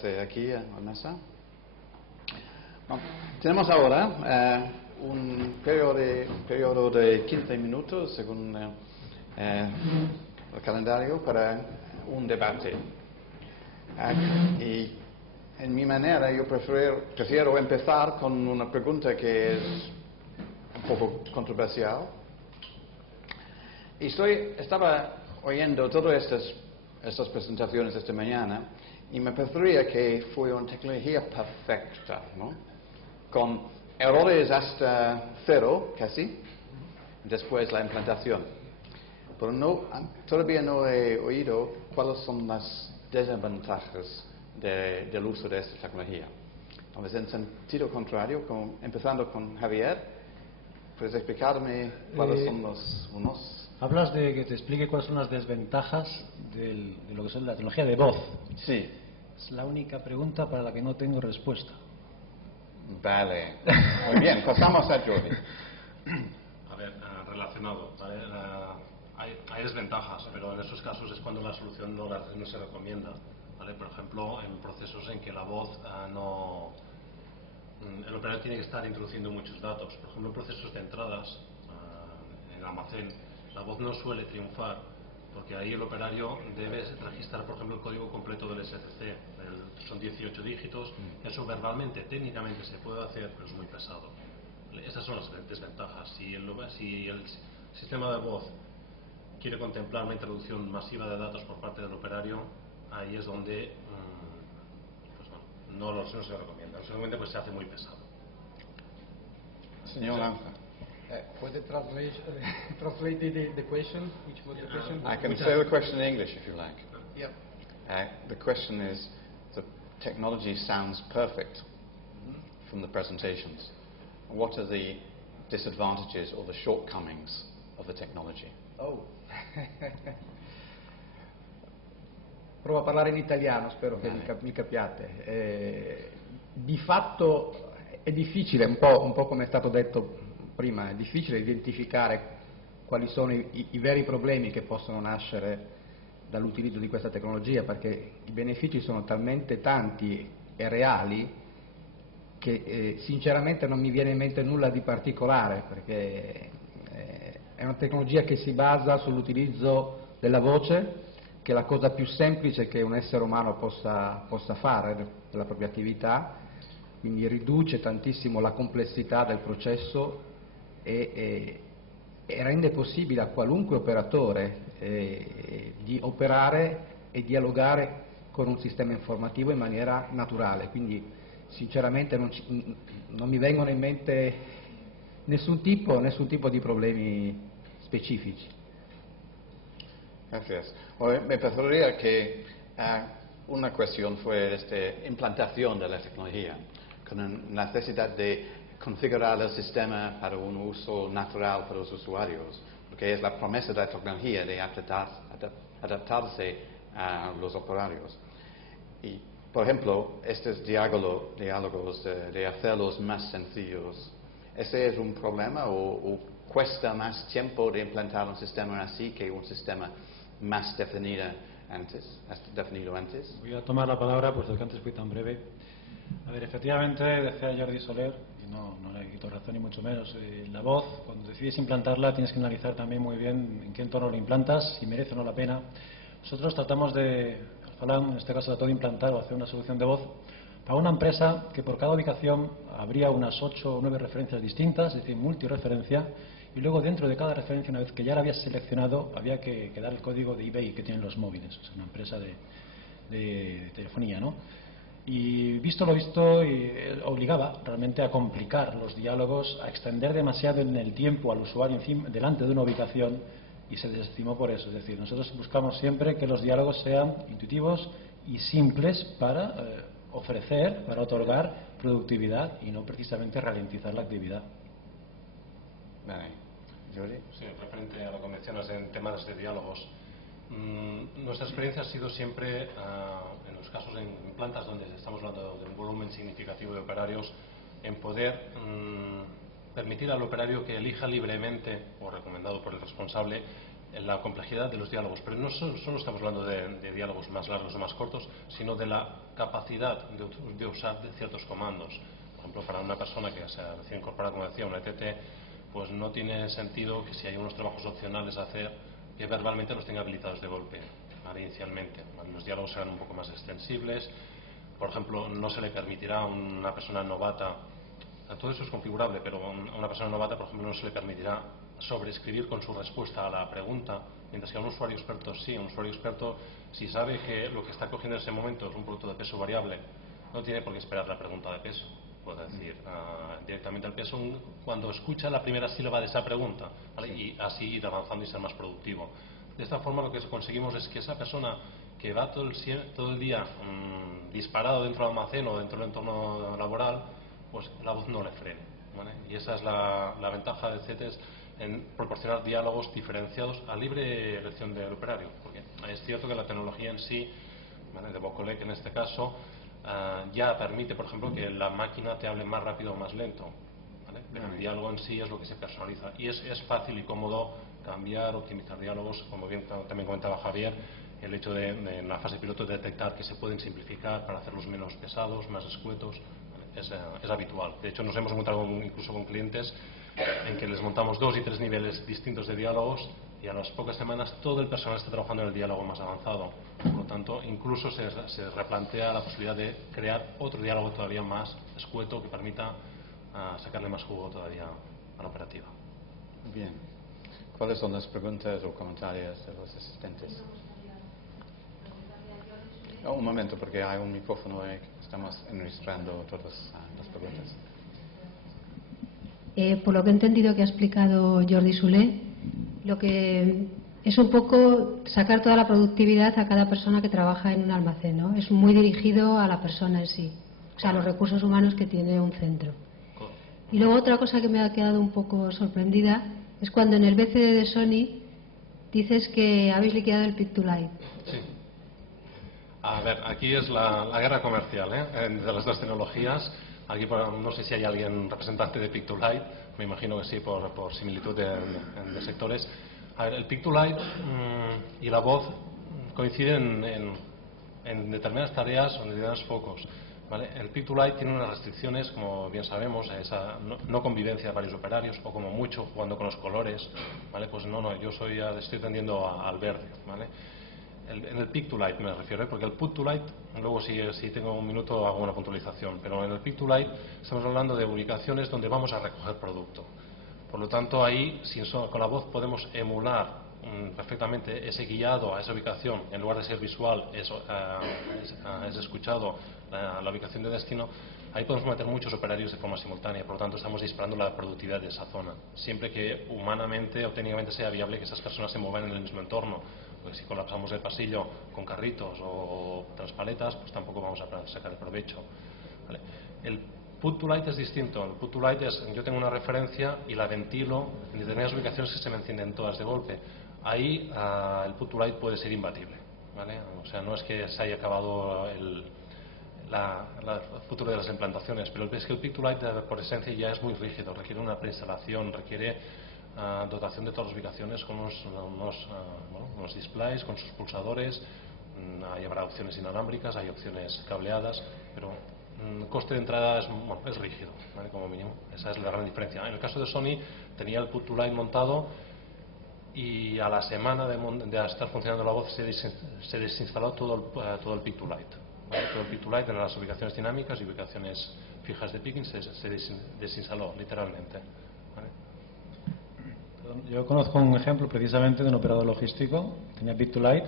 sentarse aquí a la mesa. Bueno, tenemos ahora un periodo de 15 minutos, según el calendario, para un debate. Y en mi manera yo prefiero empezar con una pregunta que es un poco controversial. Y estaba oyendo todas estas presentaciones esta mañana y me parecería que fue una tecnología perfecta, ¿no? Con errores hasta cero, casi, después la implantación. Pero todavía no he oído cuáles son las desventajas del uso de esta tecnología. Entonces, en sentido contrario, empezando con Javier, ¿puedes explicarme cuáles son unos? Hablas de que te explique cuáles son las desventajas de lo que es la tecnología de voz. Sí. Es la única pregunta para la que no tengo respuesta. Vale. Muy bien, pasamos a Jordi. A ver, relacionado, ¿vale? Hay desventajas, pero en esos casos es cuando la solución no se recomienda, ¿vale? Por ejemplo, en procesos en que la voz el operario tiene que estar introduciendo muchos datos. Por ejemplo, en procesos de entradas en el almacén, la voz no suele triunfar porque ahí el operario debe registrar, por ejemplo, el código completo del SCC. Son 18 dígitos. Eso verbalmente, técnicamente se puede hacer, pero es muy pesado. Esas son las desventajas. Si el sistema de voz quiere contemplar una introducción masiva de datos por parte del operario, ahí es donde no se recomienda. Seguramente pues se hace muy pesado. Señor Lanza. ¿Puede translate the question? Which was the question? I can say the question in English if you like. Yeah. The question is, the technology sounds perfect from the presentations. What are the disadvantages or the shortcomings of the technology? Oh. Provo a parlare in italiano, spero che mi capiate. Di fatto è difficile, un po' come è stato detto prima, è difficile identificare quali sono i veri problemi che possono nascere dall'utilizzo di questa tecnologia, perché i benefici sono talmente tanti e reali che sinceramente non mi viene in mente nulla di particolare, perché è una tecnologia che si basa sull'utilizzo della voce, che è la cosa più semplice che un essere umano possa fare nella propria attività, quindi riduce tantissimo la complessità del processo e rende possibile a qualunque operatore di operare e dialogare con un sistema informativo in maniera naturale. Quindi sinceramente non mi vengono in mente nessun tipo di problemi specifici. Gracias. Me parecería que una cuestión fue esta implantación de la tecnología, con la necesidad de configurar el sistema para un uso natural para los usuarios, porque es la promesa de la tecnología de adaptarse a los operarios. Y, por ejemplo, estos diálogos de hacerlos más sencillos, ¿ese es un problema o cuesta más tiempo de implantar un sistema así que un sistema más definido antes? Voy a tomar la palabra, puesto que antes fui tan breve. A ver, efectivamente, decía Jordi Soler, y no le quito razón ni mucho menos, la voz, cuando decides implantarla, tienes que analizar también muy bien en qué entorno lo implantas, si merece o no la pena. Nosotros tratamos de, en este caso, trató de implantar o hacer una solución de voz para una empresa que por cada ubicación habría unas 8 o 9 referencias distintas, es decir, multireferencia, y luego dentro de cada referencia, una vez que ya la habías seleccionado, había que dar el código de eBay que tienen los móviles, es una empresa de telefonía, ¿no? Y visto lo visto, obligaba realmente a complicar los diálogos, a extender demasiado en el tiempo al usuario delante de una ubicación, y se desestimó por eso. Es decir, nosotros buscamos siempre que los diálogos sean intuitivos y simples para ofrecer, para otorgar productividad y no precisamente ralentizar la actividad. Vale. Jordi. Sí, referente a lo que mencionas en temas de diálogos. Nuestra experiencia ha sido siempre, en los casos en plantas donde estamos hablando de un volumen significativo de operarios, en poder permitir al operario que elija libremente, o recomendado por el responsable, la complejidad de los diálogos, pero no solo estamos hablando de diálogos más largos o más cortos, sino de la capacidad de usar de ciertos comandos. Por ejemplo, para una persona que se recién incorpora, como decía, una ETT, pues no tiene sentido que si hay unos trabajos opcionales a hacer, que verbalmente los tenga habilitados de golpe, ¿vale? Inicialmente. ¿Vale? Los diálogos serán un poco más extensibles. Por ejemplo, no se le permitirá a una persona novata, todo eso es configurable, pero a una persona novata, por ejemplo, no se le permitirá sobreescribir con su respuesta a la pregunta, mientras que a un usuario experto sí. Un usuario experto, si sabe que lo que está cogiendo en ese momento es un producto de peso variable, no tiene por qué esperar la pregunta de peso. Puede decir directamente al peso cuando escucha la primera sílaba de esa pregunta, ¿vale? Y así ir avanzando y ser más productivo. De esta forma lo que conseguimos es que esa persona que va todo el día disparado dentro del almacén o dentro del entorno laboral, pues la voz no le frene, ¿vale? Y esa es la ventaja de CETES, en proporcionar diálogos diferenciados a libre elección del operario, porque es cierto que la tecnología en sí, ¿vale? De Vocodec en este caso, ya permite, por ejemplo, que la máquina te hable más rápido o más lento, ¿vale? Pero el diálogo en sí es lo que se personaliza y es fácil y cómodo cambiar, optimizar diálogos, como bien también comentaba Javier, el hecho de en la fase piloto detectar que se pueden simplificar para hacerlos menos pesados, más escuetos, ¿vale? Es habitual. De hecho, nos hemos encontrado incluso con clientes en que les montamos 2 y 3 niveles distintos de diálogos y a las pocas semanas todo el personal está trabajando en el diálogo más avanzado. Por lo tanto, incluso se replantea la posibilidad de crear otro diálogo todavía más escueto que permita sacarle más jugo todavía a la operativa. Bien. ¿Cuáles son las preguntas o comentarios de los asistentes? Un momento, porque hay un micrófono y estamos enregistrando todas las preguntas. Por lo que he entendido que ha explicado Jordi Soler, lo que es un poco sacar toda la productividad a cada persona que trabaja en un almacén, ¿no? Es muy dirigido a la persona en sí, o sea, a los recursos humanos que tiene un centro. Y luego otra cosa que me ha quedado un poco sorprendida es cuando en el BCD de Sony dices que habéis liquidado el Pick2Light. Sí. A ver, aquí es la guerra comercial, de las dos tecnologías. Aquí no sé si hay alguien representante de Pick2Light, me imagino que sí, por similitud de sectores. A ver, el Pick2Light y la voz coinciden en determinadas tareas o en determinados focos, ¿vale? El Pick2Light tiene unas restricciones, como bien sabemos, a esa no convivencia de varios operarios, o como mucho jugando con los colores, ¿vale? Pues yo estoy tendiendo al verde, ¿vale? En el Pick2Light me refiero, porque el Put2Light, luego si tengo un minuto hago una puntualización, pero en el Pick2Light estamos hablando de ubicaciones donde vamos a recoger producto. Por lo tanto, ahí con la voz podemos emular perfectamente ese guiado a esa ubicación. En lugar de ser visual, es escuchado la ubicación de destino. Ahí podemos meter muchos operarios de forma simultánea. Por lo tanto, estamos disparando la productividad de esa zona, siempre que humanamente o técnicamente sea viable que esas personas se muevan en el mismo entorno. Porque si colapsamos el pasillo con carritos o transpaletas, pues tampoco vamos a sacar el provecho, ¿vale? El Put2Light es distinto. El Put2Light es, yo tengo una referencia y la ventilo en determinadas ubicaciones que se me encienden todas de golpe. Ahí el Put2Light puede ser imbatible, ¿vale? O sea, no es que se haya acabado el futuro de las implantaciones, pero es que el Pick2Light por esencia ya es muy rígido, requiere una preinstalación, requiere dotación de todas las ubicaciones con unos displays, con sus pulsadores. Habrá opciones inalámbricas, hay opciones cableadas, pero el coste de entrada es rígido, ¿vale? Como mínimo. Esa es la gran diferencia. En el caso de Sony tenía el Put2Light montado y a la semana de estar funcionando la voz se desinstaló todo el Pick2Light. ¿Vale? Todo el Pick2Light en las ubicaciones dinámicas y ubicaciones fijas de picking se desinstaló literalmente, ¿vale? Yo conozco un ejemplo precisamente de un operador logístico que tenía Pick2Light,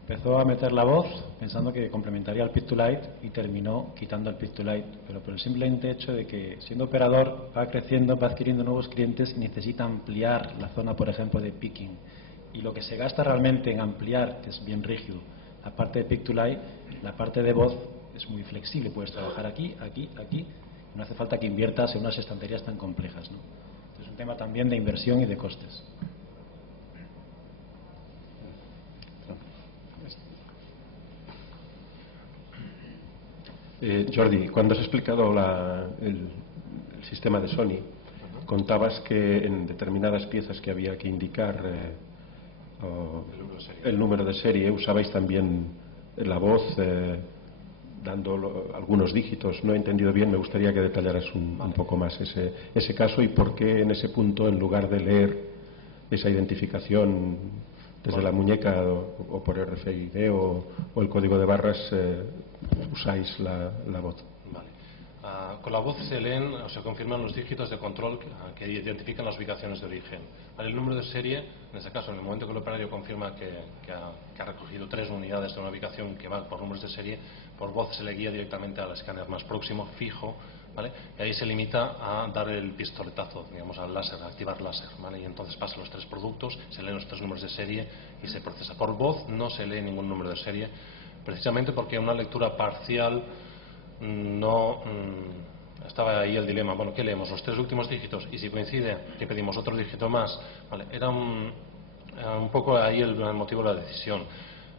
empezó a meter la voz pensando que complementaría al Pick2Light y terminó quitando el Pick2Light, pero por el simple hecho de que siendo operador va creciendo, va adquiriendo nuevos clientes y necesita ampliar la zona, por ejemplo, de picking, y lo que se gasta realmente en ampliar, que es bien rígido, la parte de Pick2Light, la parte de voz es muy flexible, puedes trabajar aquí, aquí, aquí, no hace falta que inviertas en unas estanterías tan complejas, ¿no? Es un tema también de inversión y de costes. Jordi, cuando has explicado el sistema de Sony, contabas que en determinadas piezas que había que indicar el número de serie. Usabais también la voz dando algunos dígitos. No he entendido bien, me gustaría que detallaras un poco más ese caso y por qué en ese punto, en lugar de leer esa identificación desde la muñeca o por RFID o el código de barras, usáis la voz. Vale. Con la voz se leen o se confirman los dígitos de control que identifican las ubicaciones de origen. Vale, el número de serie, en este caso, en el momento que el operario confirma que ha recogido 3 unidades de una ubicación que va por números de serie, por voz se le guía directamente al escáner más próximo, fijo, ¿vale? Y ahí se limita a dar el pistoletazo, digamos, al láser, a activar láser, ¿vale? Y entonces pasan los 3 productos, se leen los 3 números de serie y se procesa. Por voz no se lee ningún número de serie, precisamente porque una lectura parcial no estaba ahí el dilema. Bueno, ¿qué leemos? Los 3 últimos dígitos, y si coincide que pedimos otro dígito más, ¿vale? Era un poco ahí el motivo de la decisión,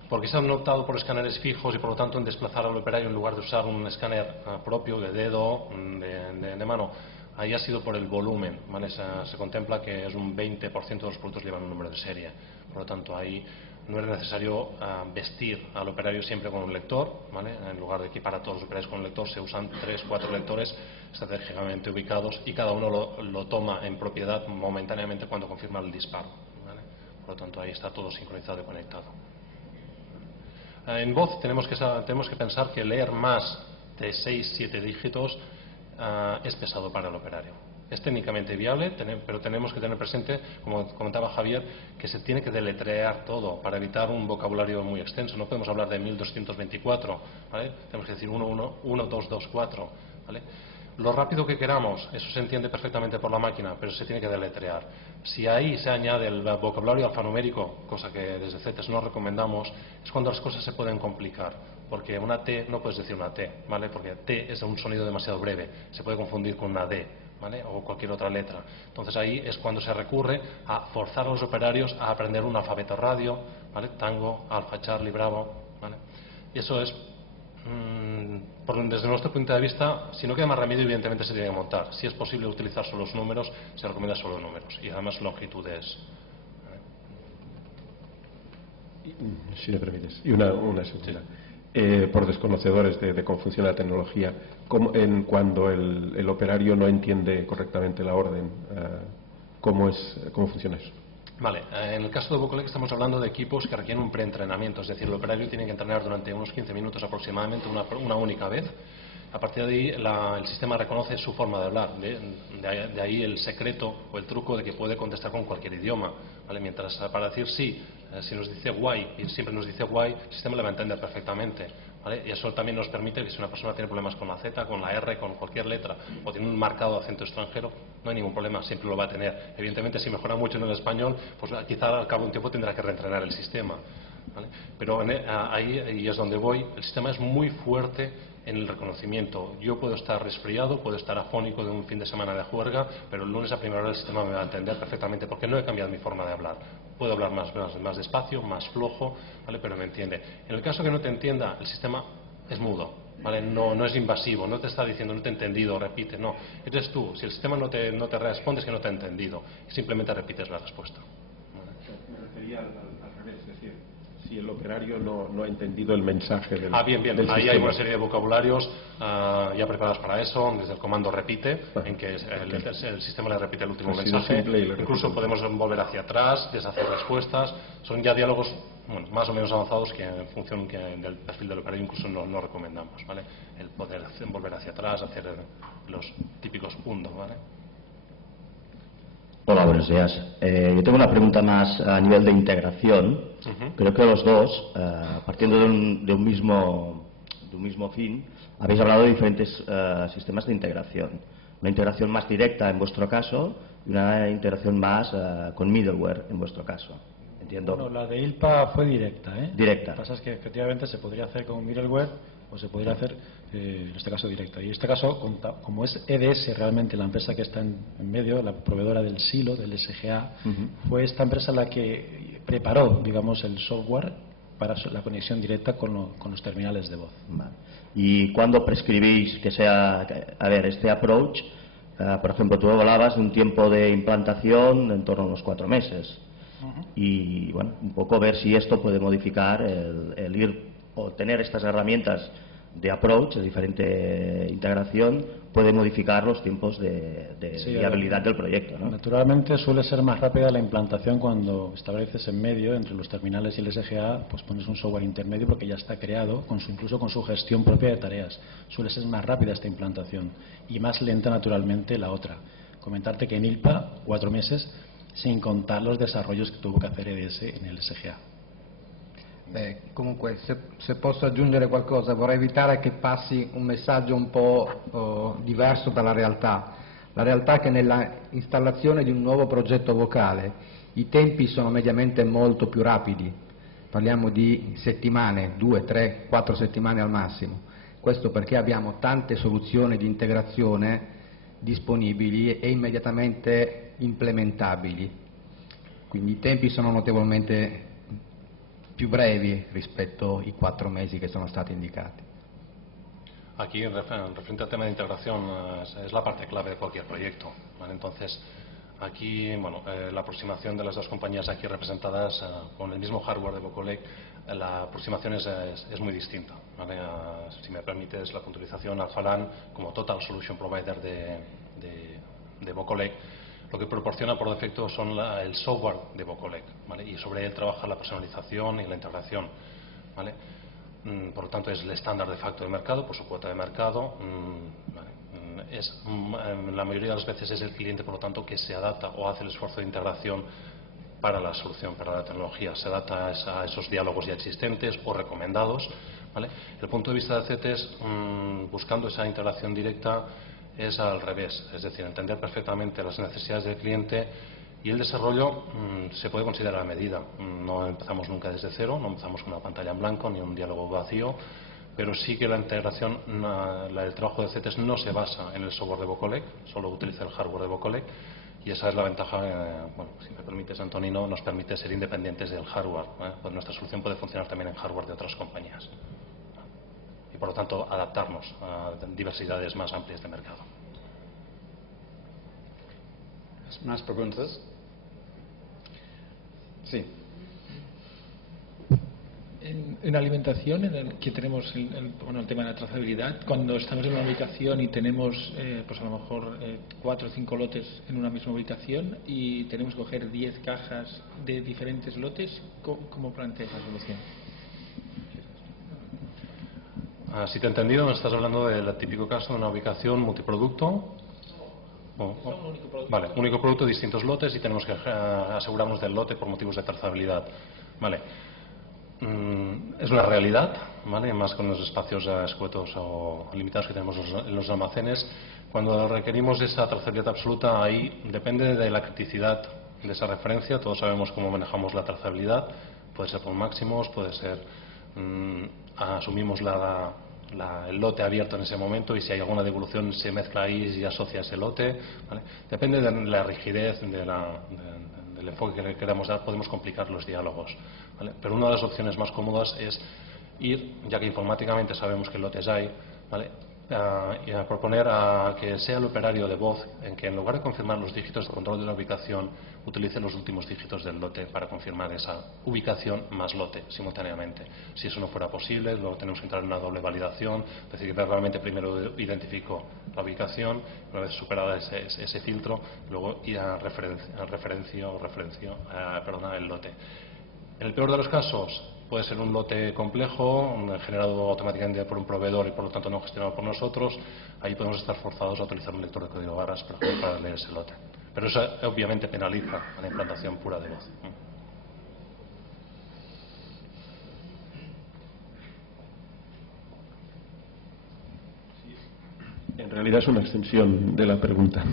porque se han optado por escáneres fijos y por lo tanto en desplazar al operario en lugar de usar un escáner propio de dedo, de mano. Ahí ha sido por el volumen, ¿vale? Se contempla que es un 20% de los productos llevan un número de serie, por lo tanto ahí no era necesario vestir al operario siempre con un lector, ¿vale? En lugar de equipar a todos los operarios con un lector, se usan 3-4 lectores estratégicamente ubicados y cada uno lo toma en propiedad momentáneamente cuando confirma el disparo, ¿vale? Por lo tanto ahí está todo sincronizado y conectado. En voz tenemos que pensar que leer más de 6-7 dígitos es pesado para el operario. Es técnicamente viable, pero tenemos que tener presente, como comentaba Javier, que se tiene que deletrear todo para evitar un vocabulario muy extenso. No podemos hablar de 1224, ¿vale? Tenemos que decir 1224, ¿vale? Lo rápido que queramos, eso se entiende perfectamente por la máquina, pero se tiene que deletrear. Si ahí se añade el vocabulario alfanumérico, cosa que desde CETES no recomendamos, es cuando las cosas se pueden complicar, porque una T no puedes decir una T, ¿vale? Porque T es un sonido demasiado breve, se puede confundir con una D, ¿vale? O cualquier otra letra. Entonces ahí es cuando se recurre a forzar a los operarios a aprender un alfabeto radio, ¿vale? Tango, Alfa, Charlie, Bravo, ¿vale? Y eso es, desde nuestro punto de vista, si no queda más remedio, evidentemente se tiene que montar. Si es posible utilizar solo los números, se recomienda solo números y además longitudes. Si me permites. Y una segunda. Por desconocedores de cómo funciona la tecnología, cuando el operario no entiende correctamente la orden, ¿cómo funciona eso? Vale, en el caso de Vocalec estamos hablando de equipos que requieren un preentrenamiento, es decir, el operario tiene que entrenar durante unos 15 minutos aproximadamente una única vez. A partir de ahí el sistema reconoce su forma de hablar, de ahí el secreto o el truco de que puede contestar con cualquier idioma, ¿vale? Mientras para decir sí, si nos dice guay y siempre nos dice guay, el sistema le va a entender perfectamente, ¿vale? Y eso también nos permite que si una persona tiene problemas con la Z, con la R, con cualquier letra o tiene un marcado acento extranjero, no hay ningún problema, siempre lo va a tener. Evidentemente, si mejora mucho en el español, pues quizá al cabo de un tiempo tendrá que reentrenar el sistema, ¿vale? Pero ahí es donde voy. El sistema es muy fuerte en el reconocimiento. Yo puedo estar resfriado, puedo estar afónico de un fin de semana de juerga, pero el lunes a primera hora el sistema me va a entender perfectamente porque no he cambiado mi forma de hablar. Puedo hablar más despacio, más flojo, ¿vale? Pero me entiende. En el caso que no te entienda, el sistema es mudo, ¿vale? No es invasivo, no te está diciendo no te he entendido, repite, no. Entonces tú, si el sistema no te responde es que no te ha entendido, simplemente repites la respuesta. Me refería al revés, es decir, si el operario no ha entendido el mensaje del bien. Del ahí sistema. hay una serie de vocabularios ya preparados para eso, desde el comando repite, en que el sistema le repite el último mensaje. Incluso podemos volver hacia atrás, deshacer respuestas. Son ya diálogos más o menos avanzados que en función del perfil del operario incluso no recomendamos, ¿vale? El poder volver hacia atrás, hacer los típicos puntos, ¿vale? Hola, buenos días. Yo tengo una pregunta más a nivel de integración. Creo que los dos, partiendo de un mismo fin, habéis hablado de diferentes sistemas de integración. Una integración más directa en vuestro caso y una integración más con middleware en vuestro caso. Entiendo. Bueno, la de ILPA fue directa, ¿eh? Directa. Lo que pasa es que efectivamente se podría hacer con middleware o se podría hacer, en este caso, directa. Y en este caso, como es EDS realmente la empresa que está en medio, la proveedora del silo, del SGA, fue esta empresa la que preparó, digamos, el software para la conexión directa con los terminales de voz. Vale. ¿Y cuándo prescribís que sea, a ver, este approach? Por ejemplo, tú hablabas de un tiempo de implantación en torno a unos 4 meses. Y bueno, un poco ver si esto puede modificar el ir o tener estas herramientas de approach, de diferente integración, puede modificar los tiempos de viabilidad del proyecto, ¿no? Naturalmente suele ser más rápida la implantación cuando estableces en medio, entre los terminales y el SGA, pues pones un software intermedio porque ya está creado, incluso con su gestión propia de tareas. Suele ser más rápida esta implantación y más lenta naturalmente la otra. Comentarte que en ILPA, 4 meses, sin contar los desarrollos che tuvo che hacer EDS nel SGA. Comunque, se posso aggiungere qualcosa, vorrei evitare che passi un messaggio un po' diverso dalla realtà. La realtà è che nella installazione di un nuovo progetto vocale i tempi sono mediamente molto più rapidi, parliamo di settimane, 2, 3, 4 settimane al massimo. Questo perché abbiamo tante soluzioni di integrazione disponibili e immediatamente implementabili, quindi i tempi sono notevolmente più brevi rispetto ai 4 mesi che sono stati indicati. Aquí, referente al tema de integración, es la parte clave de cualquier proyecto, ¿vale? Entonces, aquí, bueno, la aproximación de las dos compañías aquí representadas con el mismo hardware de Vocalec, la aproximación es muy distinta, ¿vale? Si me permites la puntualización, Alphalan, como Total Solution Provider de Vocalec, lo que proporciona por defecto son el software de Vocalec, ¿vale? Y sobre él trabaja la personalización y la integración, ¿vale? Por lo tanto, es el estándar de facto de mercado, por su cuota de mercado. ¿Vale? La mayoría de las veces es el cliente, por lo tanto, que se adapta o hace el esfuerzo de integración para la solución, para la tecnología. Se adapta a esos diálogos ya existentes o recomendados, ¿vale? El punto de vista de CETES, buscando esa integración directa, es al revés, es decir, entender perfectamente las necesidades del cliente y el desarrollo se puede considerar a medida. No empezamos nunca desde cero, no empezamos con una pantalla en blanco ni un diálogo vacío, pero sí que la integración, el trabajo de CETES no se basa en el software de Vocalec, solo utiliza el hardware de Vocalec y esa es la ventaja, bueno, si me permites, Antonino, nos permite ser independientes del hardware, pues nuestra solución puede funcionar también en hardware de otras compañías. Y por lo tanto adaptarnos a diversidades más amplias de mercado. ¿Más preguntas? Sí. En alimentación, en el que tenemos el tema de la trazabilidad, cuando estamos en una ubicación y tenemos pues a lo mejor 4 o 5 lotes en una misma ubicación y tenemos que coger 10 cajas de diferentes lotes, ¿cómo plantea esa solución? Si te he entendido, estás hablando del típico caso de una ubicación multiproducto. Vale, único producto, distintos lotes y tenemos que asegurarnos del lote por motivos de trazabilidad. Vale. Es una realidad, ¿vale? Más con los espacios escuetos o limitados que tenemos en los almacenes. Cuando requerimos esa trazabilidad absoluta, ahí depende de la criticidad de esa referencia. Todos sabemos cómo manejamos la trazabilidad. Puede ser por máximos, puede ser asumimos el lote abierto en ese momento y si hay alguna devolución se mezcla ahí y asocia ese lote, ¿vale? Depende de la rigidez del enfoque que le queramos dar, podemos complicar los diálogos, ¿vale? Pero una de las opciones más cómodas es ir, ya que informáticamente sabemos qué lotes hay, ¿vale? Y a proponer a que sea el operario de voz en que en lugar de confirmar los dígitos de control de la ubicación utilice los últimos dígitos del lote para confirmar esa ubicación más lote simultáneamente. Si eso no fuera posible, luego tenemos que entrar en una doble validación, es decir, que realmente primero identifico la ubicación, una vez superada ese filtro, luego ir a referencio el lote. En el peor de los casos, puede ser un lote complejo, generado automáticamente por un proveedor y por lo tanto no gestionado por nosotros. Ahí podemos estar forzados a utilizar un lector de código barras para leer ese lote. Pero eso obviamente penaliza a la implantación pura de voz. En realidad es una extensión de la pregunta.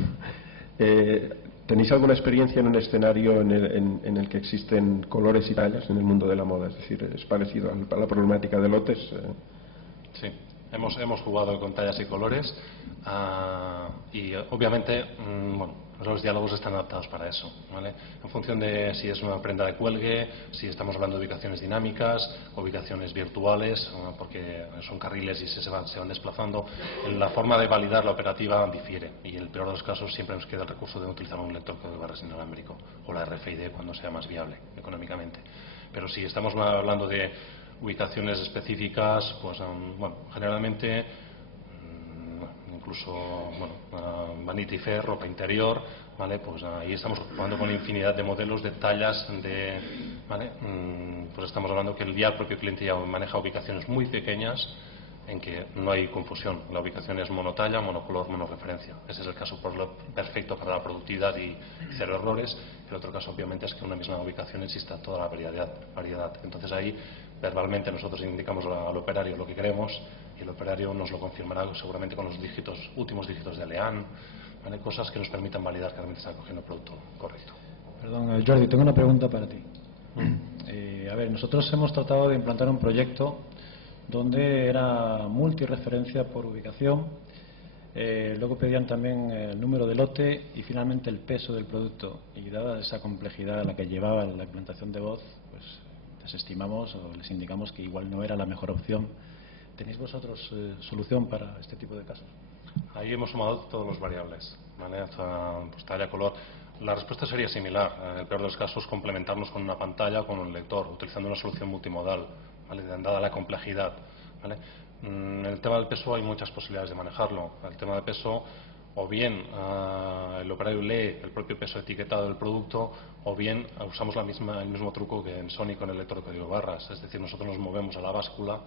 ¿Tenéis alguna experiencia en un escenario en el que existen colores y tallas en el mundo de la moda? Es decir, ¿es parecido a la problemática de lotes? Sí, hemos jugado con tallas y colores y obviamente, bueno, Los diálogos están adaptados para eso, ¿vale? En función de si es una prenda de cuelgue, si estamos hablando de ubicaciones dinámicas, ubicaciones virtuales, porque son carriles y se van desplazando, la forma de validar la operativa difiere, y en el peor de los casos siempre nos queda el recurso de utilizar un lector de barras inalámbrico o la RFID cuando sea más viable económicamente. Pero si estamos hablando de ubicaciones específicas, pues bueno, generalmente incluso Vanity Fair, ropa interior, ¿vale? Pues ahí estamos jugando con infinidad de modelos, de tallas, ¿vale? Pues estamos hablando que ya el propio cliente ya maneja ubicaciones muy pequeñas en que no hay confusión. La ubicación es monotalla, monocolor, monoreferencia. Ese es el caso perfecto para la productividad y cero errores. El otro caso, obviamente, es que en una misma ubicación exista toda la variedad. Entonces ahí, verbalmente, nosotros indicamos al operario lo que queremos y el operario nos lo confirmará seguramente con los últimos dígitos de Aleán, ¿vale? Cosas que nos permitan validar que realmente está cogiendo el producto correcto. Perdón, Jordi, tengo una pregunta para ti. A ver, nosotros hemos tratado de implantar un proyecto donde era multireferencia por ubicación, luego pedían también el número de lote y finalmente el peso del producto, y dada esa complejidad a la que llevaba la implantación de voz, pues desestimamos o les indicamos que igual no era la mejor opción. ¿Tenéis vosotros solución para este tipo de casos? Ahí hemos sumado todos los variables, ¿vale? Pues talla, color. La respuesta sería similar. En el peor de los casos, complementarnos con una pantalla o con un lector, utilizando una solución multimodal, ¿vale? Dada la complejidad, ¿vale? En el tema del peso hay muchas posibilidades de manejarlo. El tema del peso, o bien el operario lee el propio peso etiquetado del producto, o bien usamos el mismo truco que en Sony con el lector de código de barras. Es decir, nosotros nos movemos a la báscula,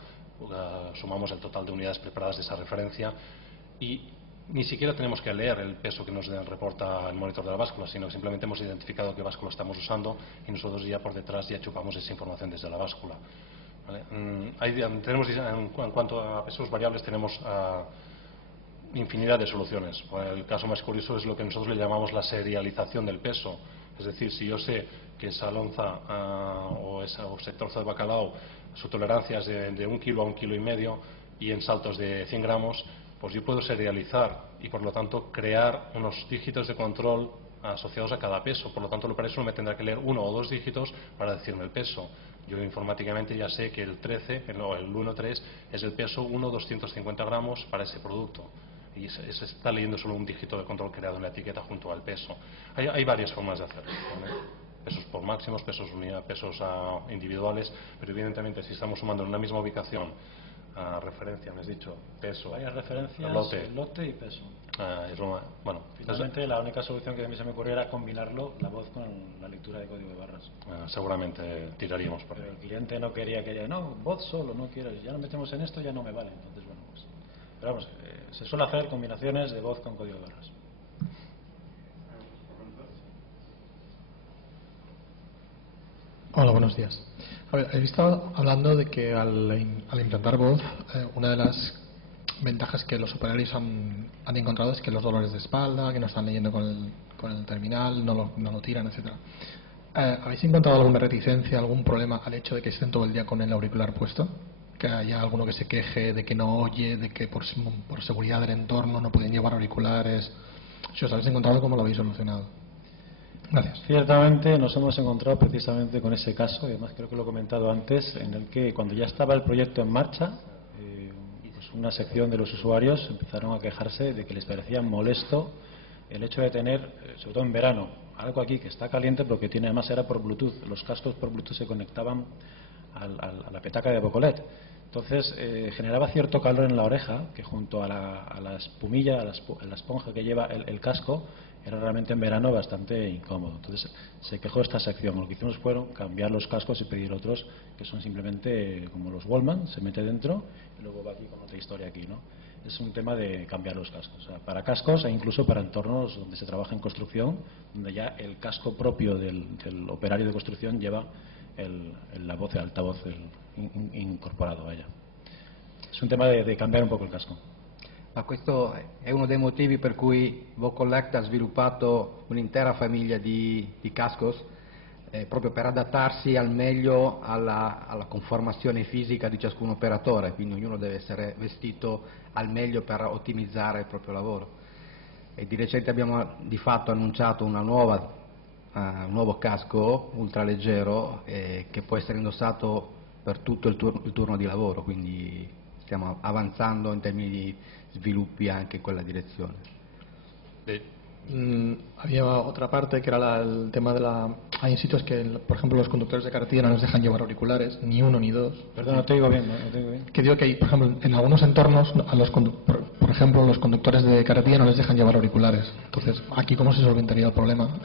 sumamos el total de unidades preparadas de esa referencia y ni siquiera tenemos que leer el peso que nos reporta el monitor de la báscula, sino que simplemente hemos identificado qué báscula estamos usando y nosotros ya por detrás ya chupamos esa información desde la báscula, ¿vale? En cuanto a pesos variables tenemos infinidad de soluciones. El caso más curioso es lo que nosotros le llamamos la serialización del peso. Es decir, si yo sé que esa lonza o ese trozo de bacalao, su tolerancia es de 1 kilo a 1,5 kilos y en saltos de 100 gramos, pues yo puedo serializar y por lo tanto crear unos dígitos de control asociados a cada peso. Por lo tanto, el operario no me tendrá que leer 1 o 2 dígitos para decirme el peso. Yo informáticamente ya sé que el 1.3 es el peso 1,250 gramos para ese producto. Y se está leyendo solo un dígito de control creado en la etiqueta junto al peso. Hay varias formas de hacerlo, ¿vale? Pesos por máximos, pesos individuales, pero evidentemente si estamos sumando en una misma ubicación referencia, me has dicho, peso, varias referencias, lote y peso. Bueno, finalmente la única solución que a mí se me ocurrió era combinarlo, la voz con la lectura de código de barras. Seguramente tiraríamos por ahí. Pero el cliente no quería, no, voz solo, no quiero, ya nos metemos en esto, ya no me vale. Entonces, bueno, pues. Pero vamos, se suele hacer combinaciones de voz con código de barras. Hola, buenos días. A ver, he estado hablando de que al implantar voz, una de las ventajas que los operarios han encontrado es que los dolores de espalda, que no están leyendo con el terminal, no lo tiran, etcétera. ¿Habéis encontrado alguna reticencia, algún problema al hecho de que estén todo el día con el auricular puesto? Que haya alguno que se queje de que no oye, de que por seguridad del entorno no pueden llevar auriculares. Si os habéis encontrado, ¿cómo lo habéis solucionado? Gracias. Ciertamente nos hemos encontrado precisamente con ese caso, y además creo que lo he comentado antes, en el que cuando ya estaba el proyecto en marcha, pues una sección de los usuarios empezaron a quejarse de que les parecía molesto el hecho de tener, sobre todo en verano, algo aquí que está caliente porque tiene, además era por Bluetooth, los cascos por Bluetooth se conectaban a la petaca de Bocolet. Entonces generaba cierto calor en la oreja que junto a la espumilla, a la esponja que lleva el casco, era realmente en verano bastante incómodo. Entonces se quejó esta sección. Lo que hicimos fueron cambiar los cascos y pedir otros que son simplemente como los Wallman, se mete dentro y luego va aquí con otra historia aquí, ¿no? Es un tema de cambiar los cascos, o sea, para cascos e incluso para entornos donde se trabaja en construcción, donde ya el casco propio del operario de construcción lleva la voz, el altavoz incorporado a ella. Es un tema de cambiare un poco il casco. Ma questo è uno dei motivi per cui VoCollect ha sviluppato un'intera famiglia di cascos proprio per adattarsi al meglio alla conformazione fisica di ciascun operatore, quindi ognuno deve essere vestito al meglio per ottimizzare il proprio lavoro. e di recente abbiamo di fatto annunciato un nuovo casco ultraleggero che può essere indossato per tutto il turno di lavoro, quindi stiamo avanzando in termini di sviluppi anche in quella direzione. Había otra parte que era el tema de hay sitios que, por ejemplo, los conductores de carretilla no les dejan llevar auriculares, ni uno ni dos. Perdón, no te digo bien, no te digo bien. Que digo que, por ejemplo, en algunos entornos, por ejemplo, los conductores de carretilla no les dejan llevar auriculares. Entonces, aquí, ¿cómo se solventaría el problema?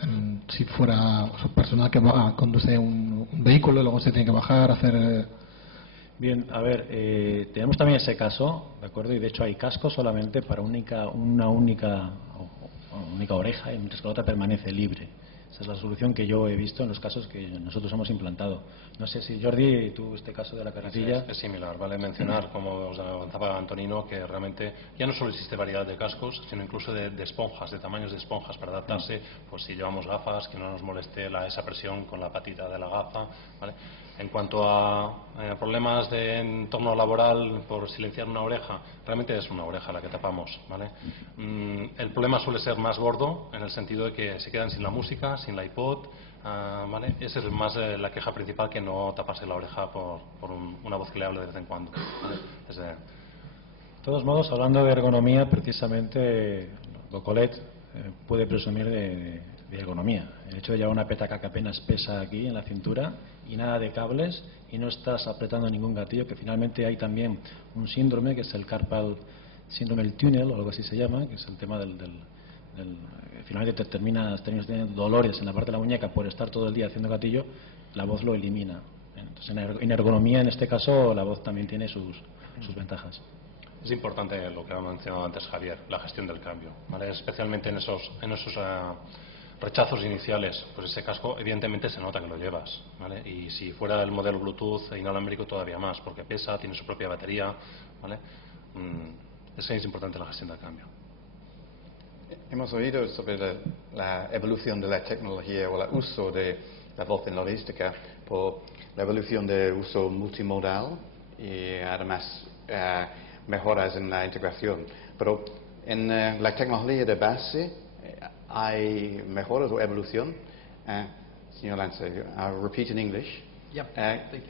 Si fuera personal que conduce un vehículo y luego se tiene que bajar, hacer... Bien, a ver, tenemos también ese caso, ¿de acuerdo? Y de hecho hay cascos solamente para una única oreja, y mientras que la otra permanece libre. Esa es la solución que yo he visto en los casos que nosotros hemos implantado. No sé si, Jordi, tú este caso de la carretilla... Es similar, vale mencionar, como os avanzaba Antonino, que realmente ya no solo existe variedad de cascos, sino incluso de esponjas, de tamaños de esponjas para adaptarse, pues si llevamos gafas, que no nos moleste esa presión con la patita de la gafa, ¿vale? En cuanto a problemas de entorno laboral por silenciar una oreja, realmente es una oreja la que tapamos, ¿vale? El problema suele ser más gordo, en el sentido de que se quedan sin la música, sin la iPod, ¿vale? Esa es más la queja principal, que no taparse la oreja por una voz que le hable de vez en cuando, ¿vale? De todos modos, hablando de ergonomía, precisamente Docolet puede presumir de ergonomía. El hecho de llevar una petaca que apenas pesa aquí en la cintura y nada de cables, y no estás apretando ningún gatillo, que finalmente hay también un síndrome que es el carpal síndrome del túnel o algo así se llama, que es el tema finalmente terminas teniendo dolores en la parte de la muñeca por estar todo el día haciendo gatillo. La voz lo elimina. Entonces, en ergonomía, en este caso, la voz también tiene sus ventajas. Es importante lo que ha mencionado antes Javier, la gestión del cambio, ¿vale? Especialmente en esos rechazos iniciales. Pues ese casco evidentemente se nota que lo llevas, ¿vale? Y si fuera el modelo Bluetooth inalámbrico, todavía más, porque pesa, tiene su propia batería, ¿vale? Es importante la gestión del cambio. Hemos oído sobre la evolución de la tecnología o el uso de la voz en logística por la evolución del uso multimodal y además mejoras en la integración. Pero en la tecnología de base hay mejoras o evolución. Señor Lance, I'll repeat in English. Yep.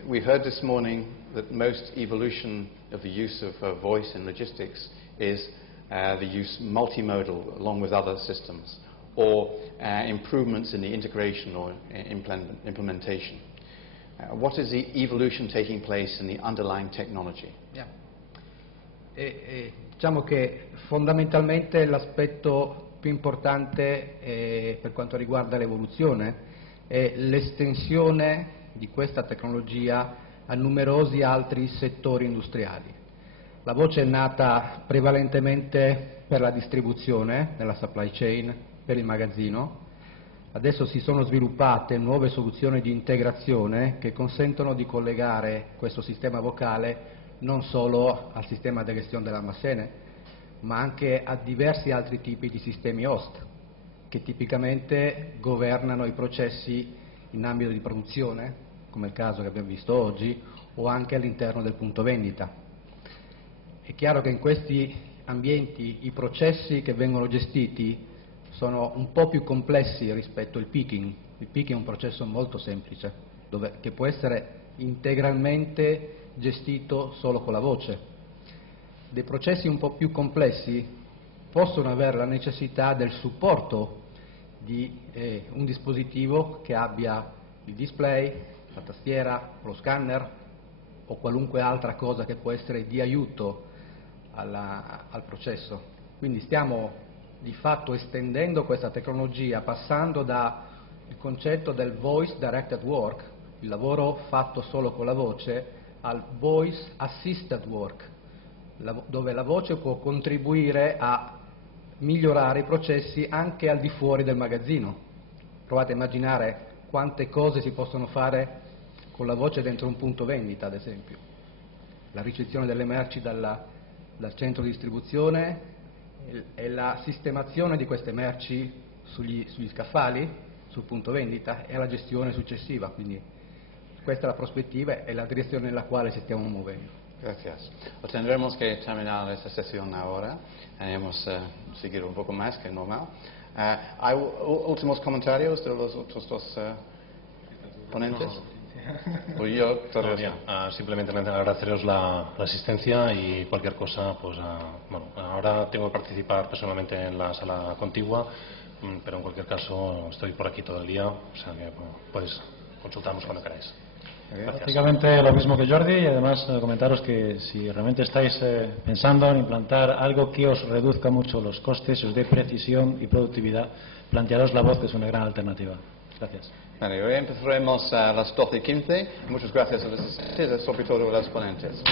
We heard this morning that most evolution of the use of voice in logistics is the use multimodal along with other systems, or improvements in the integration or implementation. What is the evolution taking place in the underlying technology? Yeah. Diciamo che fondamentalmente l'aspetto più importante per quanto riguarda l'evoluzione è l'estensione di questa tecnologia a numerosi altri settori industriali. La voce è nata prevalentemente per la distribuzione, nella supply chain, per il magazzino. Adesso si sono sviluppate nuove soluzioni di integrazione che consentono di collegare questo sistema vocale non solo al sistema di gestione dell'almacene, ma anche a diversi altri tipi di sistemi host, che tipicamente governano i processi in ambito di produzione, come il caso che abbiamo visto oggi, o anche all'interno del punto vendita. È chiaro che in questi ambienti i processi che vengono gestiti sono un po' più complessi rispetto al picking. Il picking è un processo molto semplice, che può essere integralmente gestito solo con la voce. Dei processi un po' più complessi possono avere la necessità del supporto di un dispositivo che abbia il display, la tastiera, lo scanner o qualunque altra cosa che può essere di aiuto al processo. Quindi stiamo di fatto estendendo questa tecnologia, passando dal concetto del voice directed work, il lavoro fatto solo con la voce, al voice assisted work, dove la voce può contribuire a migliorare i processi anche al di fuori del magazzino. Provate a immaginare quante cose si possono fare con la voce dentro un punto vendita, ad esempio. La ricezione delle merci dal centro di distribuzione e la sistemazione di queste merci sugli scaffali, sul punto vendita, e la gestione successiva. Quindi questa è la prospettiva e la direzione nella quale ci stiamo muovendo. Gracias. Tendremos que terminar esta sesión ahora. Hemos seguido un poco más que normal. ¿Hay últimos comentarios de los otros dos ponentes? No. Yo todavía. Simplemente agradeceros la asistencia y cualquier cosa, pues bueno, ahora tengo que participar personalmente en la sala contigua, pero en cualquier caso estoy por aquí todo el día, o sea que podéis consultarnos cuando queráis. Prácticamente lo mismo que Jordi, y además comentaros que si realmente estáis pensando en implantar algo que os reduzca mucho los costes, os dé precisión y productividad, plantearos la voz, que es una gran alternativa. Gracias. Vale, hoy empezaremos a las 12:15. Muchas gracias a los asistentes, sobre todo a los ponentes.